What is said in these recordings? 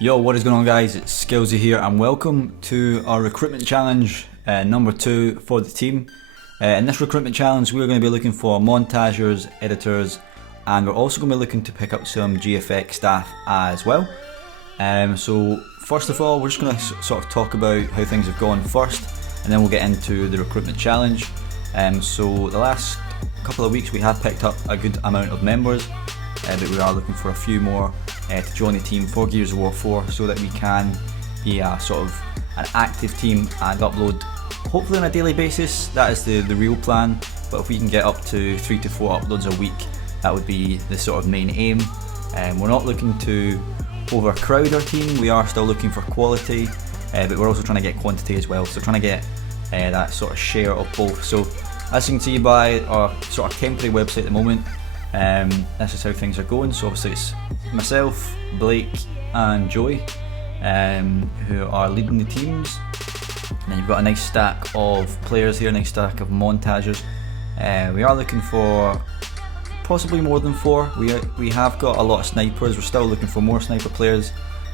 Yo, what is going on guys? It's Skillsy here and welcome to our recruitment challenge number 2 for the team. In this recruitment challenge we're going to be looking for montagers, editors, and we're also going to be looking to pick up some GFX staff as well. So first of all we're just going to sort of talk about how things have gone first, and then we'll get into the recruitment challenge. So the last couple of weeks we have picked up a good amount of members, but we are looking for a few more to join the team for Gears of War 4 so that we can be a sort of an active team and upload hopefully on a daily basis. That is the real plan, but if we can get up to 3 to 4 uploads a week, that would be the sort of main aim. We're not looking to overcrowd our team, we are still looking for quality, but we're also trying to get quantity as well, so trying to get that sort of share of both. So as you can see by our sort of temporary website at the moment, this is how things are going. So obviously it's myself, Blake and Joey who are leading the teams, and then you've got a nice stack of players here, a nice stack of montagers. We are looking for possibly more than 4. We have got a lot of snipers, we're still looking for more sniper players,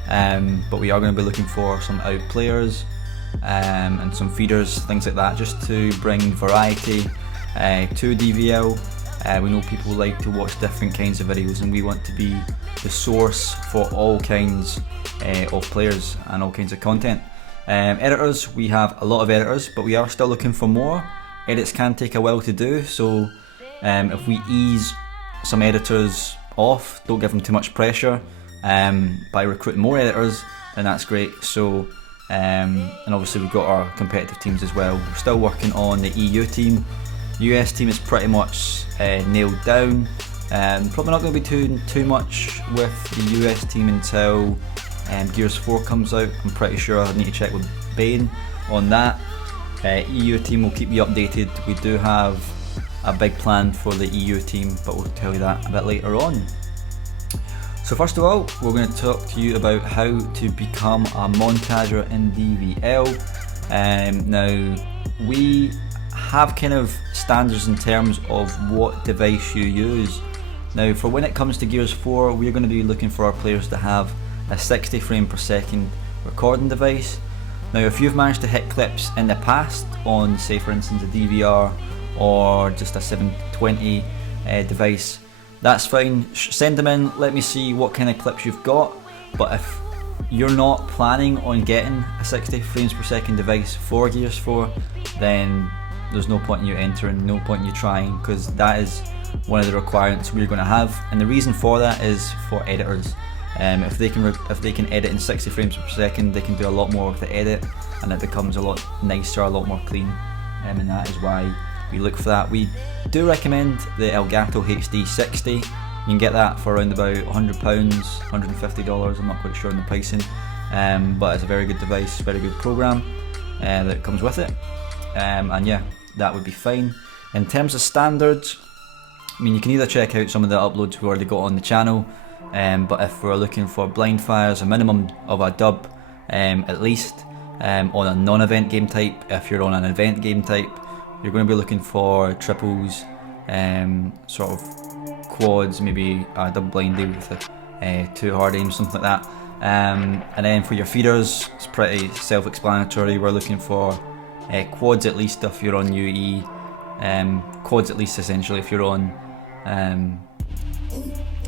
but we are going to be looking for some out players and some feeders, things like that, just to bring variety to DVL. We know people like to watch different kinds of videos, and we want to be the source for all kinds of players and all kinds of content. Editors, we have a lot of editors, but we are still looking for more. Edits can take a while to do, so if we ease some editors off, don't give them too much pressure by recruiting more editors, then that's great. So and obviously we've got our competitive teams as well. We're still working on the EU team. US team is pretty much nailed down. Probably not going to be too much with the US team until Gears 4 comes out. I'm pretty sure I need to check with Bane on that. EU team will keep you updated. We do have a big plan for the EU team, but we'll tell you that a bit later on. So first of all, we're going to talk to you about how to become a montager in DVL. Now we have kind of standards in terms of what device you use. Now for when it comes to Gears 4, we're going to be looking for our players to have a 60 frame per second recording device. Now if you've managed to hit clips in the past on, say for instance, a DVR or just a 720 device, that's fine, send them in, let me see what kind of clips you've got. But if you're not planning on getting a 60 frames per second device for Gears 4, then there's no point in you entering, no point in you trying, because that is one of the requirements we're going to have. And the reason for that is for editors. If they can edit in 60 frames per second, they can do a lot more with the edit, and it becomes a lot nicer, a lot more clean, and that is why we look for that. We do recommend the Elgato HD 60. You can get that for around about £100, $150, I'm not quite sure on the pricing, but it's a very good device, very good program that comes with it, and yeah, that would be fine. In terms of standards, I mean, you can either check out some of the uploads we've already got on the channel, but if we're looking for blind fires, a minimum of a dub at least on a non-event game type. If you're on an event game type, you're going to be looking for triples, sort of quads, maybe a double blinded with 2 hard aims, something like that. And then for your feeders, it's pretty self-explanatory. We're looking for quads at least if you're on UE, quads at least essentially if you're on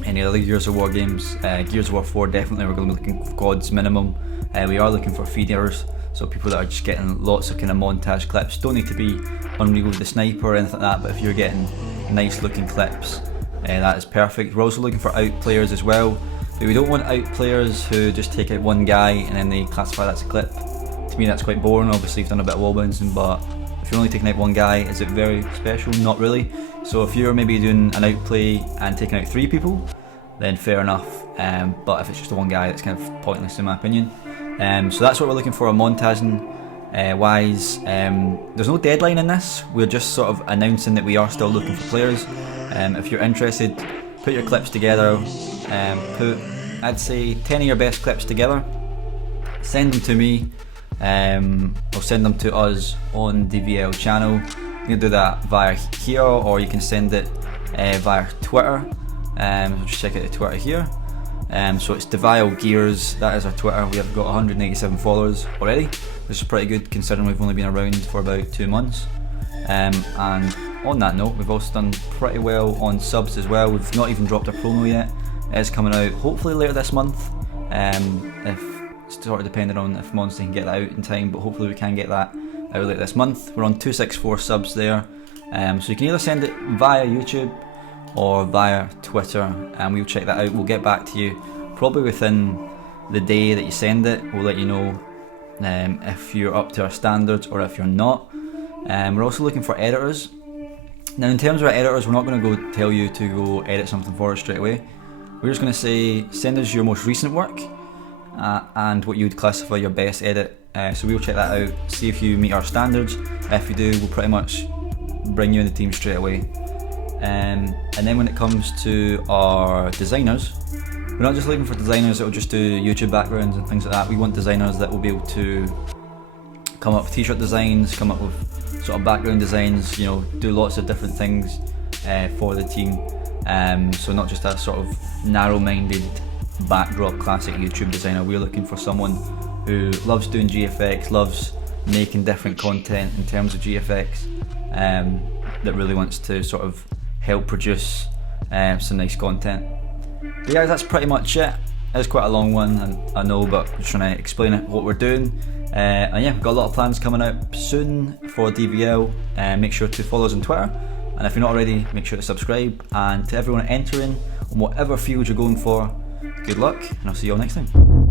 any other Gears of War games. Gears of War 4 definitely we're going to be looking for quads minimum. We are looking for feeders, so people that are just getting lots of kind of montage clips. Don't need to be Unreal with the sniper or anything like that, but if you're getting nice looking clips, that is perfect. We're also looking for out players as well, but we don't want out players who just take out one guy and then they classify that as a clip. To me that's quite boring. Obviously you've done a bit of wall bouncing, but if you're only taking out one guy, is it very special? Not really. So if you're maybe doing an outplay and taking out 3 people, then fair enough, but if it's just the one guy, that's kind of pointless in my opinion. So that's what we're looking for montaging wise. There's no deadline in this, we're just sort of announcing that we are still looking for players. If you're interested, put your clips together, put I'd say 10 of your best clips together, send them to me, or send them to us on the DVile channel. You can do that via here, or you can send it via Twitter. Just check out the Twitter here. So it's DVile Gears, that is our Twitter. We have got 187 followers already, which is pretty good considering we've only been around for about 2 months. And on that note, we've also done pretty well on subs as well. We've not even dropped our promo yet. It's coming out hopefully later this month, if it's sort of depending on if Monster can get that out in time, but hopefully we can get that out later this month. We're on 264 subs there, so you can either send it via YouTube or via Twitter, and we'll check that out. We'll get back to you probably within the day that you send it. We'll let you know if you're up to our standards or if you're not. We're also looking for editors. Now in terms of our editors, we're not going to go tell you to go edit something for us straight away. We're just going to say send us your most recent work and what you would classify your best edit. So we'll check that out, see if you meet our standards. If you do, we'll pretty much bring you in the team straight away. And then when it comes to our designers, we're not just looking for designers that will just do YouTube backgrounds and things like that. We want designers that will be able to come up with t-shirt designs, come up with sort of background designs, you know, do lots of different things for the team. So not just a sort of narrow-minded backdrop classic YouTube designer. We're looking for someone who loves doing GFX, loves making different content in terms of GFX, that really wants to sort of help produce some nice content. But yeah, that's pretty much it. It's quite a long one, and I know, but I'm just trying to explain what we're doing. And yeah, we've got a lot of plans coming out soon for DVL. Make sure to follow us on Twitter, and if you're not already, make sure to subscribe. And to everyone entering on whatever field you're going for, good luck, and I'll see you all next time.